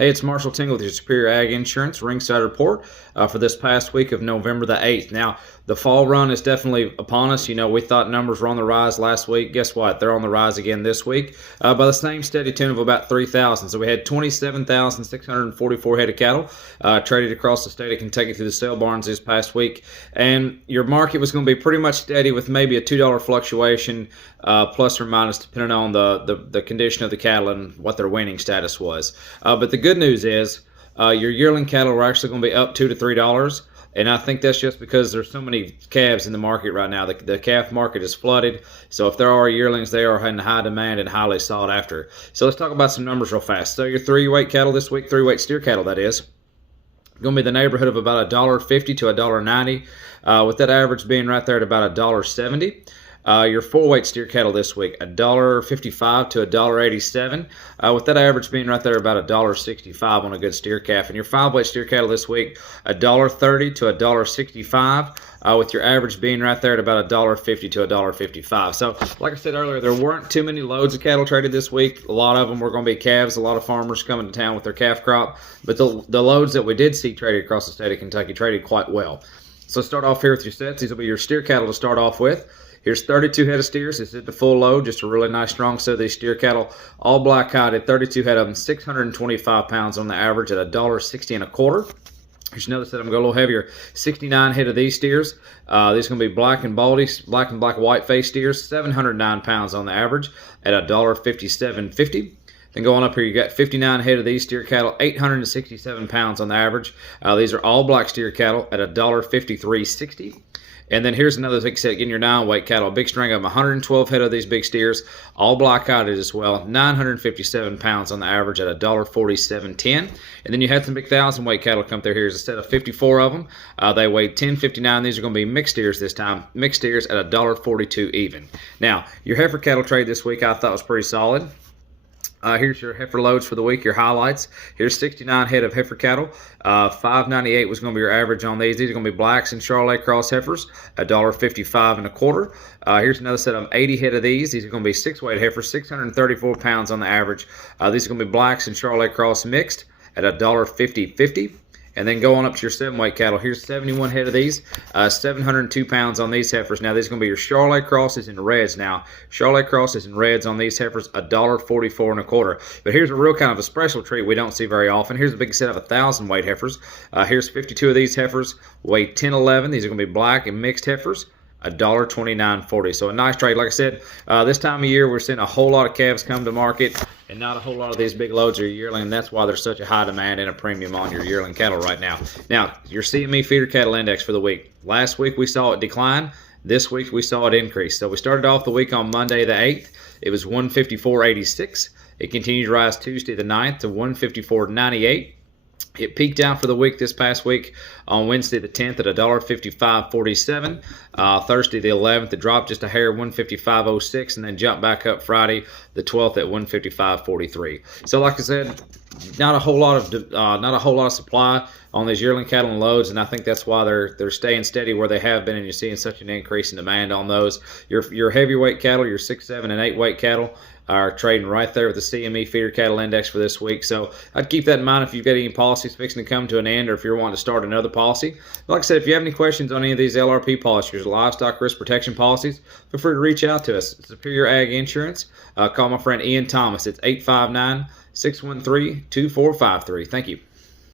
Hey, it's Marshall Tingle with your Superior Ag Insurance Ringside Report for this past week of November the 8th. Now, the fall run is definitely upon us. You know, we thought numbers were on the rise last week. Guess what? They're on the rise again this week by the same steady tune of about 3,000. So we had 27,644 head of cattle traded across the state of Kentucky through the sale barns this past week. And your market was going to be pretty much steady with maybe a $2 fluctuation plus or minus depending on the condition of the cattle and what their weaning status was. But the good news is your yearling cattle are actually going to be up $2 to $3, and I think that's just because there's so many calves in the market right now. The calf market is flooded, so if there are yearlings, they are in high demand and highly sought after. So let's talk about some numbers real fast. So your 3-weight cattle this week, 3-weight steer cattle that is, going to be the neighborhood of about $1.50 to $1.90, with that average being right there at about $1.70. Your 4-weight steer cattle this week, $1.55 to $1.87, with that average being right there about $1.65 on a good steer calf. And your 5-weight steer cattle this week, $1.30 to $1.65, with your average being right there at about $1.50 to $1.55. So, like I said earlier, there weren't too many loads of cattle traded this week. A lot of them were going to be calves. A lot of farmers coming to town with their calf crop. But the loads that we did see traded across the state of Kentucky traded quite well. So start off here with your sets. These will be your steer cattle to start off with. Here's 32 head of steers. This is the full load, just a really nice strong set of these steer cattle. All black hided, 32 head of them, 625 pounds on the average at $1.60 and a quarter. Here's another set of them, go a little heavier. 69 head of these steers. These are going to be black and baldy, black and black white face steers, 709 pounds on the average at $1.5750. Then going up here, you got 59 head of these steer cattle, 867 pounds on the average. These are all black steer cattle at $1.5360. And then here's another big set, getting your 9-weight cattle, a big string of 112 head of these big steers, all black-eyed as well, 957 pounds on the average at $1.4710. And then you had some big 1,000-weight cattle come through. Here's a set of 54 of them. They weighed 1059. These are going to be mixed steers this time, mixed steers at $1.42 even. Now, your heifer cattle trade this week I thought was pretty solid. Here's your heifer loads for the week, your highlights. Here's 69 head of heifer cattle. 598 was going to be your average on these. These are going to be blacks and Charolais cross heifers, $1.55 and a quarter. Here's another set of 80 head of these. These are going to be 6-weight heifers, 634 pounds on the average. These are going to be blacks and Charolais cross mixed at $1.5050. And then go on up to your 7-weight cattle. Here's 71 head of these, 702 pounds on these heifers. Now, these are going to be your Charolais crosses and reds now. Charolais crosses and reds on these heifers, $1.44 and a quarter. But here's a real kind of a special treat we don't see very often. Here's a big set of 1,000-weight heifers. Here's 52 of these heifers, weigh 1011. These are going to be black and mixed heifers. $1.2940. So a nice trade. Like I said, this time of year we're seeing a whole lot of calves come to market and not a whole lot of these big loads are yearling, and that's why there's such a high demand and a premium on your yearling cattle right now. Now, your CME feeder cattle index for the week. Last week we saw it decline. This week we saw it increase. So we started off the week on Monday the 8th. It was 154.86. It continued to rise Tuesday the 9th to 154.98. It peaked out for the week this past week on Wednesday the 10th at $1.5547. Thursday the 11th, it dropped just a hair, 155.06, and then jumped back up Friday the 12th at 155.43. So, like I said, not a whole lot of supply on these yearling cattle and loads, and I think that's why they're staying steady where they have been, and you're seeing such an increase in demand on those. Your heavyweight cattle, your 6, 7, and 8-weight cattle are trading right there with the CME feeder cattle index for this week. So I'd keep that in mind if you've got any policies fixing to come to an end, or if you're wanting to start another policy. Like I said, if you have any questions on any of these LRP policies, livestock risk protection policies, feel free to reach out to us. Superior Ag Insurance. Call my friend Ian Thomas. It's 859-613-2453. Thank you.